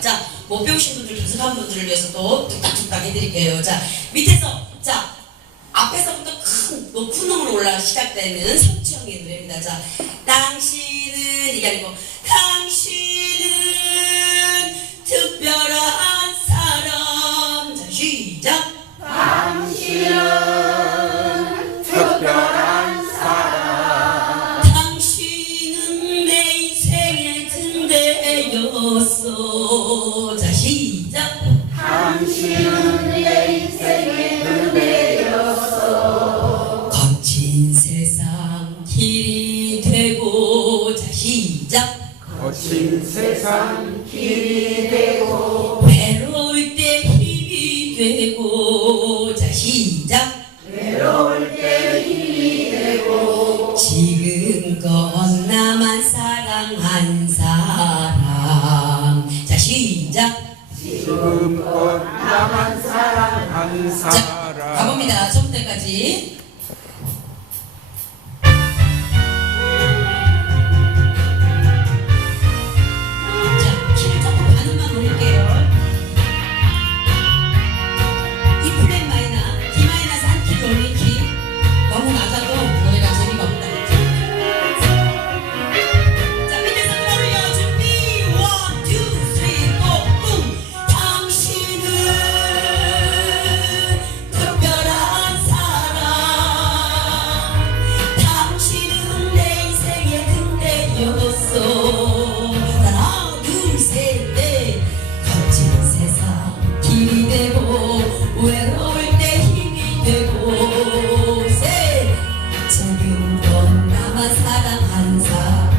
자, 못 배우신 분들, 연습한 분들을 위해서 또 뚝딱뚝딱 해드릴게요. 자, 밑에서, 자, 앞에서부터 큰 높은 음으로 올라 시작되는 성취형의 노래입니다. 자, 당신은 이게 아니고 당신은 특별한 사람. 자, 시작. 특별한 사람 당신은 내 인생의 등대였어. 거친 세상 길이 되고 외로울 때 힘이 되고. 자, 시작. 외로울 때 힘이 되고 지금껏 나만 사랑한 사람. 자, 시작. 지금껏 나만 사랑한 자, 사람 가봅니다. 처음부터까지. 등대였어. 하나, 둘, 셋, 넷. 거친 세상 길이 되고 외로울 때 힘이 되고 셋. 지금껏 나만 사랑한 사람.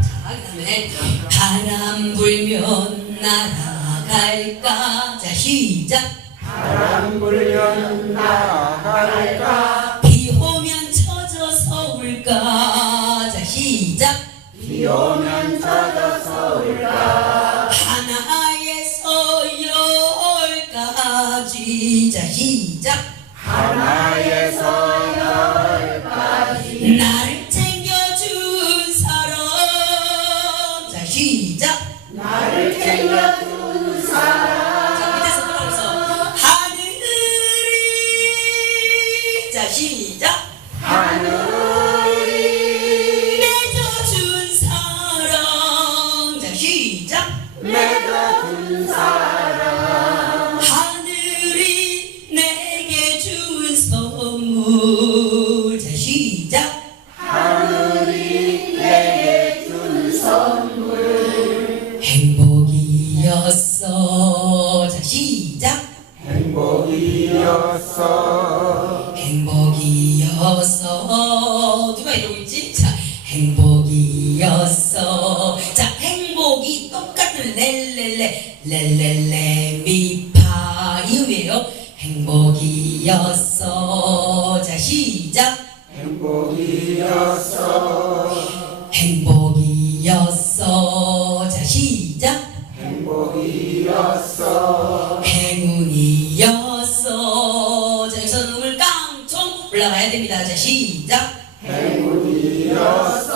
자, 그다음에 바람 불면 날아갈까. 자, 시작. 바람 불면 나갈까 비 오면 젖어서 울까 하나에서 열까지. 자, 시작. 하나에서 열까지 나를 챙겨준 사람. 자, 시작. 나를 챙겨준 사람 자, 밑에서 따라서 하늘이. 자, 시작. 행복이었어. 자, 시작. 행복이었어 렐렐레, 렐렐레, 미파, 이음이에요. 행복이었어. 자, 시작. 행복이었어 행복이었어. 자, 시작. 행복이었어 행운이었어. 자, 여기서 음을 깡총 올라가야 됩니다. 자, 시작. 행운이었어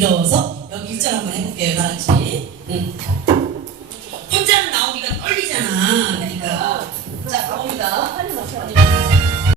일어서 여기 1절 한번 해볼게요 다 같이 응.